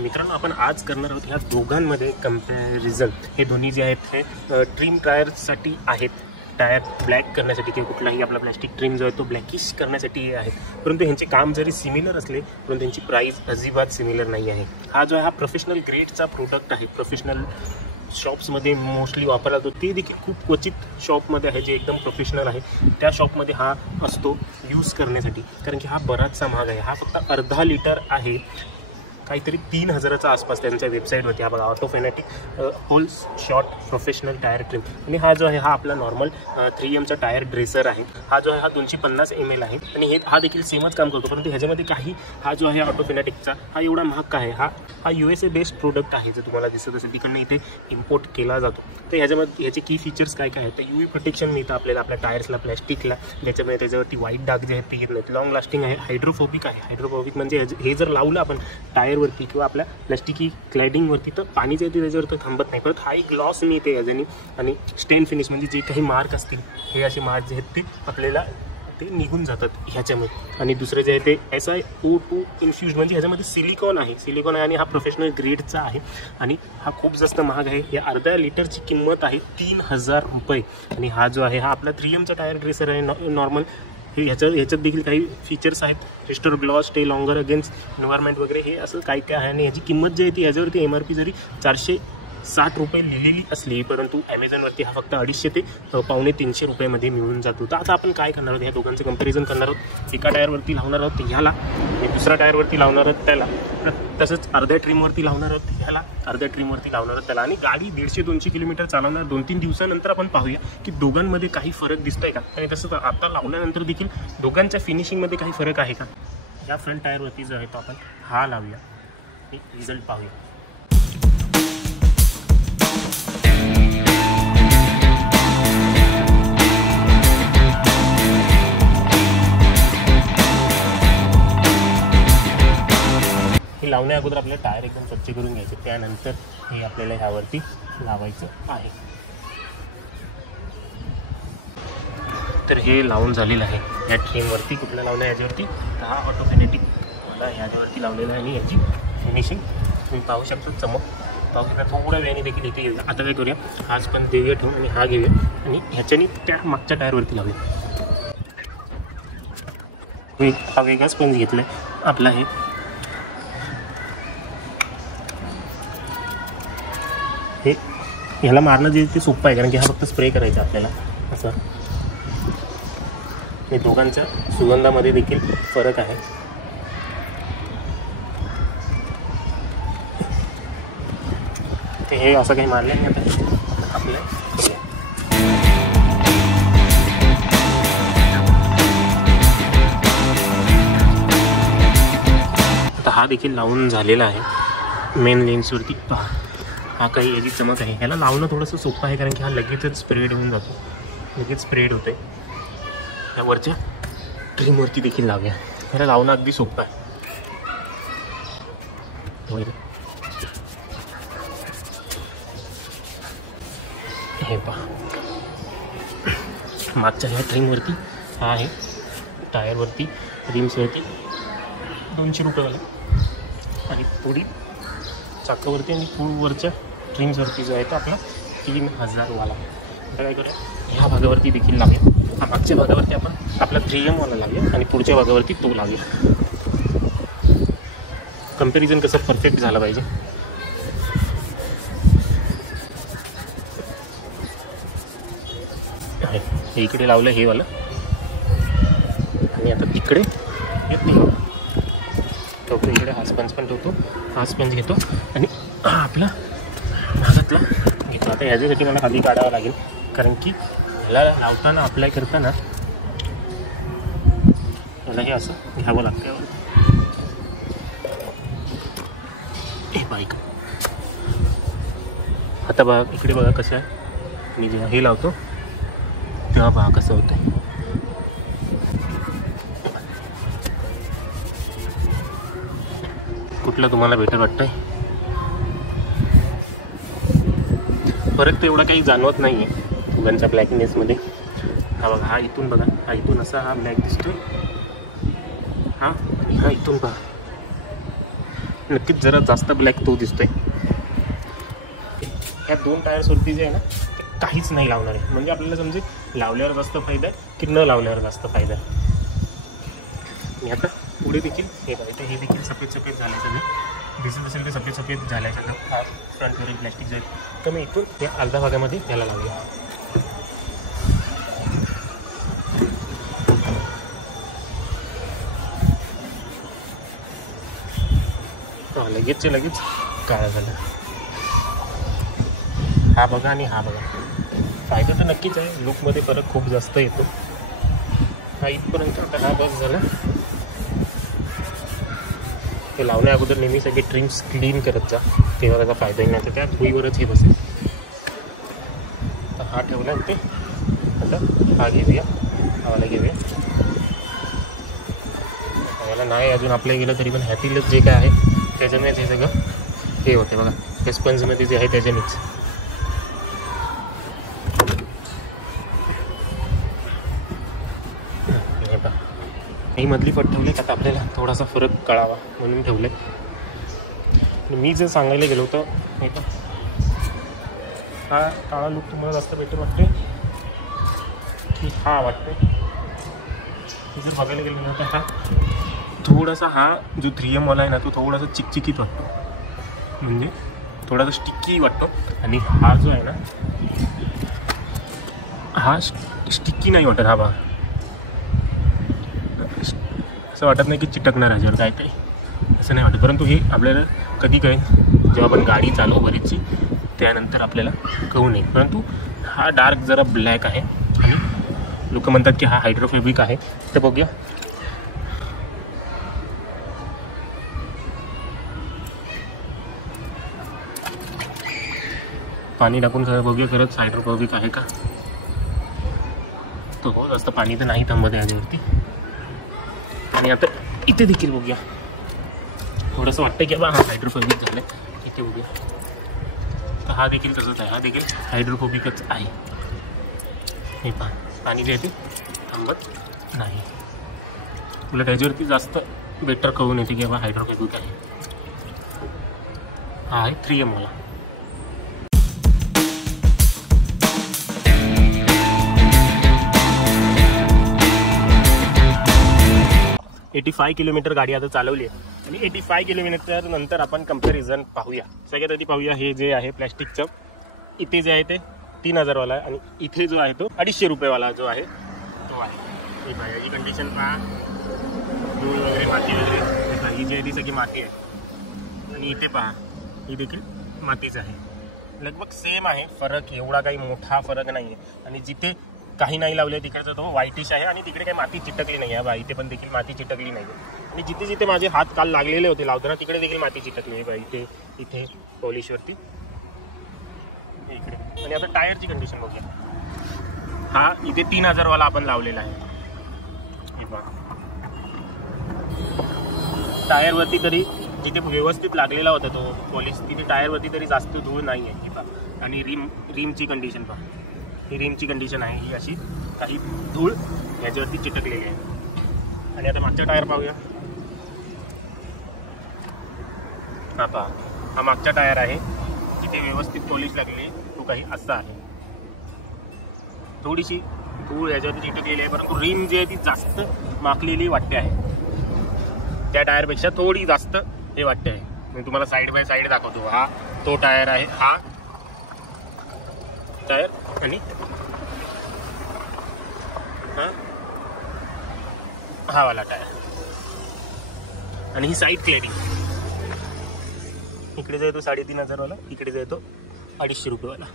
मित्रांनो, आपण आज करणार आहोत ह्या दोघांमध्ये कंपॅरिझन। हे दोन्ही जे आहेत हे ट्रिम टायर्ससाठी आहेत, टायर ब्लॅक करण्यासाठी किंवा कुठलाही आपला प्लॅस्टिक ट्रिम जो आहे तो ब्लॅकिश करण्यासाठी आहेत। परंतु ह्यांचे काम जरी सिमिलर असले परंतु त्यांची प्राईस अजिबात सिमिलर नाही आहे। हा जो आहे हा प्रोफेशनल ग्रेडचा प्रोडक्ट आहे, प्रोफेशनल शॉप्समध्ये मोस्टली वापरला जातो, ते देखील खूप क्वचित शॉपमध्ये आहे जे एकदम प्रोफेशनल आहे त्या शॉपमध्ये हा असतो यूज करण्यासाठी, कारण की हा बराचसा महाग आहे। हा फक्त अर्धा लिटर आहे, काहीतरी 3000च्या आसपास त्यांच्या वेबसाईटवरती। हा बघा, auto fanatic hole shot professional tyre trim. आणि हा जो आहे हा आपला नॉर्मल 3Mचा टायर ड्रेसर आहे। हा जो आहे हा 250 ml आहे आणि हा देखील सेमच काम करतो, परंतु ह्याच्यामध्ये काही हा जो आहे ऑटो फॅनेटिकचा हा एवढा महाग का आहे, हा USA बेस्ड प्रोडक्ट आहे जे तुम्हाला दिसत असेल, तिकडनं इथे इम्पोर्ट केला जातो। तर ह्याच्यामध्ये ह्याचे की फीचर्स काय काय आहेत, तर UV प्रोटेक्शन मिळतं आपल्याला आपल्या टायर्सला, प्लॅस्टिकला, ज्याच्यामध्ये त्याच्यावरती व्हाईट डाग जे आहेत ते येत नाहीत, लॉंग लास्टिंग आहे, हायड्रोफोबिक आहे। हायड्रोफोबिक म्हणजे हे जर लावलं आपण टायरवरती किंवा आपल्या प्लॅस्टिकी क्लॅडिंगवरती तर पाणी जे येते त्याच्यावर तर थांबत नाही, परत हा एक ग्लॉस मिळते याच्याने। आणि स्टेन फिनिश म्हणजे जे काही मार्क असतील हे असे मार्क जे आहेत ते आपल्याला ते निघून जातात ह्याच्यामध्ये। आणि दुसरं जे आहे ते SiO2 इन्फ्युज म्हणजे ह्याच्यामध्ये सिलिकॉन आहे आणि हा प्रोफेशनल ग्रेडचा आहे आणि हा खूप जास्त महाग आहे। या अर्ध्या लिटरची किंमत आहे 3000 रुपये। आणि हा जो आहे हा आपला 3Mचा टायर ड्रेसर आहे नॉर्मल। हे ह्याच्यात देखील काही फीचर्स आहेत, restore gloss, stay longer against environment वगैरे, हे असं काय काय आहे। आणि ह्याची किंमत जी आहे ती ह्याच्यावरती MRP जरी 460 रुपये लिहिलेली असली परंतु ॲमेझॉनवरती हा फक्त 250 ते 250 रुपयामध्ये मिळून जातो। तर आता आपण काय करणार आहोत, ह्या दोघांचं कंपॅरिझन करणार आहोत। एका टायरवरती लावणार आहोत ह्याला आणि दुसऱ्या टायरवरती लावणार आहोत त्याला, तसंच अर्ध्या ट्रिमवरती लावणार आहोत ह्याला, अर्ध्या ट्रिमवरती लावणार आहोत त्याला। आणि गाडी 150-200 किलोमीटर चालवणार 2-3 दिवसानंतर आपण पाहूया की दोघांमध्ये काही फरक दिसतोय का, आणि तसंच आता लावल्यानंतर देखील दोघांच्या फिनिशिंगमध्ये काही फरक आहे का। या फ्रंट टायरवरती जो आहे तो आपण हा लावूया, एक रिझल्ट पाहूया। हे लावण्या अगोदर आपले टायर एकदम स्वच्छ करून घ्यायचे, त्यानंतर हे आपल्याला ह्यावरती लावायचं आहे। तर हे लावून झालेलं आहे या ट्रिमवरती। कुठला लावलं आहे याच्यावरती, हा ऑटो फॅनेटिक मला ह्याच्यावरती लावलेला आहे आणि याची फिनिशिंग तुम्ही पाहू शकता, चमक पाहू शकता। थोड्या वेळाने देखील इथे येईल। आता काय करूया, हाच पण देऊया ठेवून आणि हा घेऊया आणि ह्याच्याने त्या मागच्या टायरवरती लावूया। हा वेगळा स्पंज घेतला आहे आपला, हे ह्याला मारणं जे ते सोपं आहे, कारण की हा फक्त स्प्रे करायचा आपल्याला असं। हे दोघांच्या सुगंधामध्ये देखील फरक आहे। ते हे असं काही मारलं नाही आता आपल्या। आता हा देखील लावून झालेला आहे मेन लेन्सवरती। पहा, हा काही याची चमक आहे। ह्याला लावणं थोडंसं सोपं आहे कारण की हा लगेचच स्प्रेड होऊन जातो, लगेच स्प्रेड होते। त्या वरच्या ट्रिमवरती देखील लावूया, ह्याला लावणं अगदी सोपं आहे। हे पहा, मागच्या ह्या ट्रिमवरती हा आहे, टायरवरती रिम्सवरती 200 रुपयेवाला आणि थोडी चाकावरती आणि वरच्या ट्रिम्सवरती जो आहे तो आपला 3000 वाला। आता काय करूया, ह्या भागावरती देखील लावूया, हा मागच्या भागावरती आपण आपला 3M वाला लावूया आणि पुढच्या भागावरती तो लावूया। कंपॅरिझन कसं परफेक्ट झालं पाहिजे। हे इकडे लावलं हे वाला आणि आता तिकडे येत नाही ठेवतो, इकडे हा स्पंज पण ठेवतो, हा स्पंज घेतो आणि आपला भागातला घेतो। आता ह्याच्यासाठी मला खाली काढावं लागेल, कारण की ह्याला लावताना अप्लाय करताना ह्याला हे असं घ्यावं लागतं। हे बाईक आता बघा, इकडे बघा कसं आहे, मी जेव्हा हे लावतो तेव्हा पहा कसं होतं। कुठलं तुम्हाला बेटर वाटतंय? फरक तर एवढा काही जाणवत नाही आहे दोघांच्या ब्लॅकनेसमध्ये। हा बघा, हा इथून बघा, हा इथून असा हा ब्लॅक दिसतोय, हा इथून पहा नक्कीच जरा जास्त ब्लॅक तो दिसतोय. ह्या 2 टायर्सवरती जे आहे ना ते काहीच नाही लावणार आहे. म्हणजे आपल्याला समजेल लावल्यावर जास्त फायदा आहे की न लावल्यावर जास्त फायदा आहे. आणि आता पुढे देखील हे बघा, हे देखील सफेद झालं आहे सगळं. दिसत असेल ते सफेद झालं आहे सगळं. हा फ्रंटवरील प्लॅस्टिक जे आहे तर मी इथून या अर्ध्या भागामध्ये याला लावूया. लगेच काळा झालं. हा बघा आणि हा बघा, फायदा तर नक्कीच आहे. लुकमध्ये फरक खूप जास्त येतो. हा इथपर्यंत आता हा बस झाला. हे लावण्या अगोदर नेहमी सगळे ट्रिम्स क्लीन करत जा, तेव्हा त्याचा फायदाही नाही. तर त्या धुईवरच हे बसेल. तर हा ठेवला ते. आता हा घेऊया, हवाला घेऊया. हवाला नाही अजून आपल्या गेलं तरी पण ह्यातीलच जे काय आहे त्याच्यानेच हे सगळं हे होते बघा. हे स्पंजमध्ये जे आहे त्याच्यानेच. हे पहा, ही मधली पट ठेवली आता आपल्याला थोडासा फरक कळावा म्हणून ठेवलं आहे. मी जर सांगायला गेलो तर हे पण हा काळा लुक तुम्हाला जास्त बेटर वाटते की हा वाटते. जर बघायला गेलं तर हा थोडासा, हा जो 3M वाला आहे ना तो थोडासा चिकचिकीत वाटतो, म्हणजे थोडासा स्टिकी वाटतो. आणि हा जो आहे ना हा स्टिकी नाही वाटत. हा बघा, असं वाटत नाही की चिटकणार ह्याच्यावर काय काही, असं नाही वाटत. परंतु हे आपल्याला कधी कळेल जेव्हा आपण गाडी चालवू बरीचशी, त्यानंतर आपल्याला कळू नये. परंतु हा डार्क जरा ब्लॅक आहे आणि लोक म्हणतात की हा हायड्रोफेब्रिक आहे. तर बघूया. पाणी टाकून सगळं बघूया खरंच हायड्रोफोबिक आहे का. तो हो, जास्त पाणी तर नाही थांबत याच्यावरती. आणि आता इथे देखील बघूया. थोडंसं वाटतं की बा हा हायड्रोफोबिक झालं. इथे बघूया तर हा देखील तसंच आहे. हा देखील हायड्रोफोबिकच आहे. हे पहा, पाणी जे आहे ते थांबत नाही. तुला त्याच्यावरती जास्त बेटर कळून येते की बा हायड्रोफोबिक आहे. हा आहे 3M वाला. 85 किलोमीटर गाडी आता चालवली आहे. आणि 85 किलोमीटर नंतर आपण कंपॅरिझन पाहूया. सगळ्यात आधी पाहूया हे जे आहे प्लॅस्टिकचं. इथे जे आहे ते 3000 वाला आहे आणि इथे जो आहे तो 250 रुपयेवाला जो आहे तो आहे. ही पहा, याची कंडिशन पहा. धूळ वगैरे, माती वगैरे, ही जी आहे ती सगळी माती आहे. आणि इथे पहा, ही देखील मातीच आहे. लगभग सेम आहे. फरक एवढा काही मोठा फरक नाही आहे. आणि जिथे काही नाही लावले तिकडचा तो व्हाईटिश आहे आणि तिकडे काही माती चिटकली नाही आहे. बा इथे पण देखील माती चिटकली नाही आहे. आणि जिथे जिथे माझे हात काल लागलेले होते लावताना तिकडे देखील माती चिटकली आहे. बा इथे इथे पॉलिशवरती इकडे. आणि आता टायरची कंडिशन बघूया. हा इथे 3000 वाला आपण लावलेला आहे. हे बघा, टायरवरती तरी जिथे व्यवस्थित लागलेला होता तो पॉलिश, तिथे टायरवरती तरी जास्त धूळ नाही आहे. हे पहा. आणि रिमची कंडिशन पहा. ही रिमची कंडिशन आहे. ही अशी काही धूळ याच्यावरती चिटकलेली आहे. आणि आता मागचा टायर पाहूया. हा पहा, हा मागचा टायर आहे. जिथे व्यवस्थित पॉलिश लागली तो काही असा आहे. थोडीशी धूळ याच्यावरती चिटकलेली आहे. परंतु रिम जी आहे ती जास्त माखलेली वाटते आहे. त्या टायरपेक्षा थोडी जास्त हे वाटते आहे. मी तुम्हाला साईड बाय साईड दाखवतो. हा तो टायर आहे, हा टायर आणि हा वाला टायर. आणि ही साईड क्लिअरिंग. इकडे जो आहे तो 3500 वाला, इकडे जो आहे तो 250 रुपयेवाला.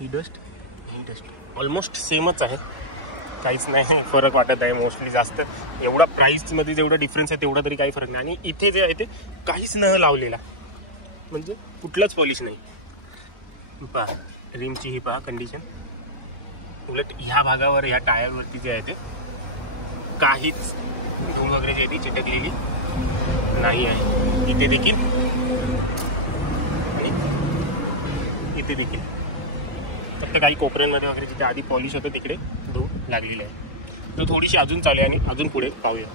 ही डस्ट ऑलमोस्ट सेमच आहे. काहीच नाही फरक वाटत आहे मोस्टली जास्त. एवढा प्राईसमध्ये जेवढा डिफरन्स आहे तेवढा तरी काही फरक नाही. आणि इथे जे आहे ते काहीच न लावलेला, म्हणजे कुठलंच पॉलिश नाही. पहा रिमची ही पहा कंडिशन. उलट ह्या भागावर ह्या टायरवरती जे आहे ते काहीच धूळ वगैरे जी आहे ती चिटकलेली नाही आहे. इथे देखील आणि इथे देखील फक्त काही कोपऱ्यांमध्ये वगैरे जिथे आधी पॉलिश होतं तिकडे धूळ लागलेली आहे. तर थोडीशी अजून चालू आहे आणि अजून पुढे पाहूया.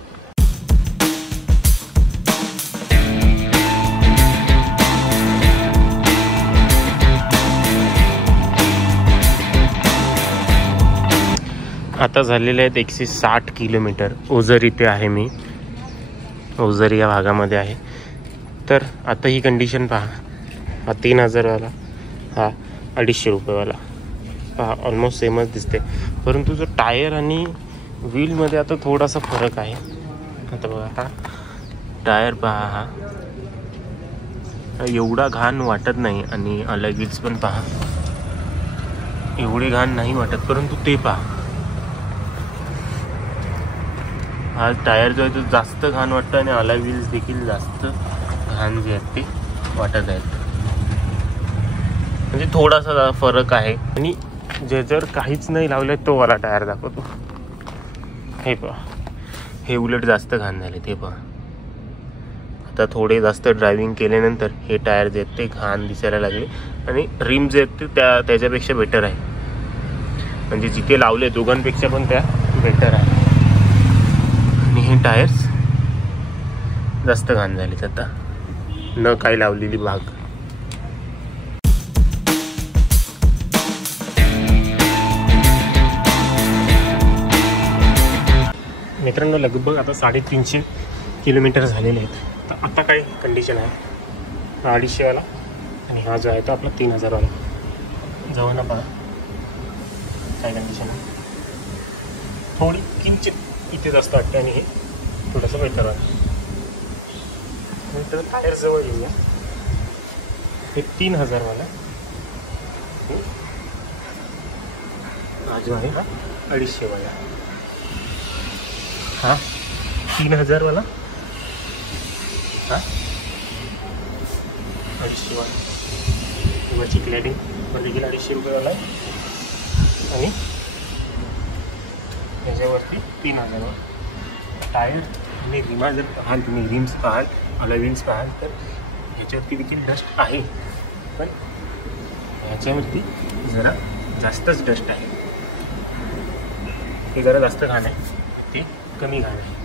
आता झालेले आहेत 160 किलोमीटर. ओझर इथे आहे मी, ओझर या भागामध्ये आहे. तर आता ही कंडिशन पहा, हा 3000 वाला, हा 250 रुपयेवाला, पहा ऑलमोस्ट सेमच दिसते. परंतु जो टायर आणि व्हीलमध्ये आता थोडासा फरक आहे. आता बघा हा टायर पहा, हा एवढा घाण वाटत नाही आणि अलॉय व्हील्स पण पहा एवढे घाण नाही वाटत. परंतु ते पहा हा टायर जो आहे तो जास्त घाण वाटतं आणि अलॉय व्हील्स देखील जास्त घाण जे आहेत ते वाटत आहेत. म्हणजे थोडासा फरक आहे. आणि ज्याच्यावर काहीच नाही लावलं तो वाला टायर दाखवतो. हे पहा, हे उलट जास्त घाण झाले. ते पहा, आता थोडे जास्त ड्रायव्हिंग केल्यानंतर हे टायर जे आहेत ते घाण दिसायला लागले आणि रिम जे आहेत ते त्याच्यापेक्षा बेटर आहे. म्हणजे जिथे लावले दोघांपेक्षा पण त्या बेटर आहे. आणि हे टायर्स जास्त घाण झालेत आता, न काही लावलेली भाग. मित्रांनो लगभग आता 350 किलोमीटर झालेले आहेत. तर आता काय कंडिशन आहे, हा 250 वाला आणि हा जो आहे तो आपला 3000 वाला. जवळ ना पहा काय कंडिशन आहे. थोडी किंचित इथे जास्त वाटते आणि हे थोडंसं बेटर वाटतं. तर टायर जवळ येऊया. हे 3000 वाला, हा जो आहे हा 250 वाला. हा 3000 वाला, हा 250 वाला. वरची क्लॅडिंग पण देखील 250 रुपयेवाला आहे आणि त्याच्यावरती 3000 वाला. टायर आणि रिमा जर पाहाल तुम्ही, रिम्स पाहाल, अलॉय व्हील्स पाहाल, तर ह्याच्यावरती देखील डस्ट आहे. पण ह्याच्यावरती जरा जास्तच डस्ट आहे. हे जरा जास्त घाण आहे, ते कमी घाण आहे.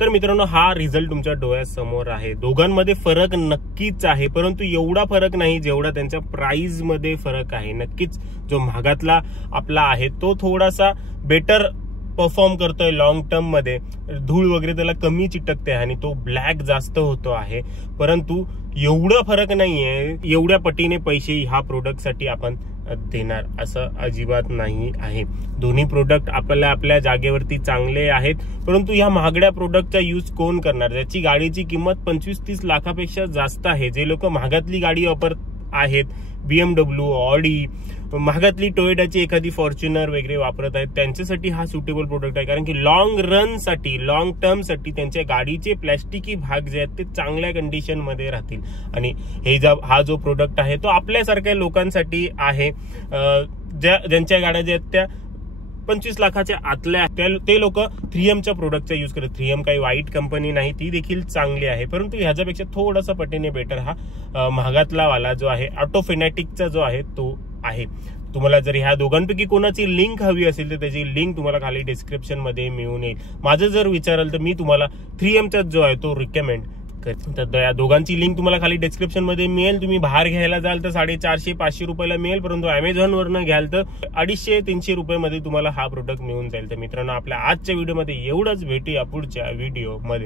तर मित्रांनो हा रिझल्ट तुमच्या डोळ्यासमोर आहे. दोघांमध्ये फरक नक्कीच आहे, परंतु एवढा फरक नाही जेवढा त्यांच्या प्राइस मध्ये फरक आहे. नक्कीच जो महागातला आपला आहे तो थोडासा बेटर परफॉर्म करतोय लॉंग टर्म मध्ये. धूळ वगैरे त्याला कमी चिटकते आणि तो ब्लॅक जास्त होतो आहे. परंतु एवढा फरक नाहीये, एवढ्या पटीने पैसे ह्या प्रोडक्टसाठी आपण देणार असं अजिबात नाही आहे. दोन्ही प्रोडक्ट आपल्याला आपल्या जागेवरती चांगले आहेत. परंतु ह्या महागड्या प्रोडक्टचा यूज कोण करणार, ज्याची गाडीची किंमत 25-30 लाखापेक्षा जास्त आहे. जे लोक महागातली गाडी वापरत आहेत, BMW, ऑडी, महागातली टोयोटाची एखादी फॉर्च्युनर वगैरे वापरत आहेत, त्यांच्यासाठी हा सुटेबल प्रोडक्ट आहे. कारण की लॉंग रन साठी, लॉंग टर्म साठी त्यांच्या गाडीचे प्लॅस्टिकी भाग जे आहेत ते चांगल्या कंडिशन मध्ये राहतील. आणि हा जो प्रोडक्ट आहे तो आपल्यासारख्या लोकांसाठी आहे, ज्यांच्या गाड्या ज्या आहेत त्या 25 लाखाच्या आतल्या, ते लोक 3Mच्या प्रोडक्टचा यूज करतात. 3M काही वाईट कंपनी नाही, ती देखील चांगली आहे. परंतु ह्याच्यापेक्षा थोडासा पटीने बेटर हा महागातला वाला जो आहे, ऑटो फेनॅटिकचा जो आहे तो आहे. तुम्हाला जर ह्या दोघांपैकी कोणाची लिंक हवी असेल तर त्याची लिंक तुम्हाला खाली डिस्क्रिप्शन मध्ये मिळून येईल. माझं जर विचाराल तर मी तुम्हाला 3Mचा जो आहे तो रिकमेंड करतो. तर या दोघांची लिंक तुम्हाला खाली डिस्क्रिप्शन मध्ये मिळेल. तुम्ही बाहेर घ्यायला जाल तर 450-500 रुपयाला मिळेल, परंतु अमेझॉन वरनं घ्याल तर 250-300 रुपयामध्ये तुम्हाला हा प्रोडक्ट मिळून जाईल. तर मित्रांनो आपल्या आजच्या व्हिडिओमध्ये एवढंच. भेटूया पुढच्या व्हिडिओ मध्ये.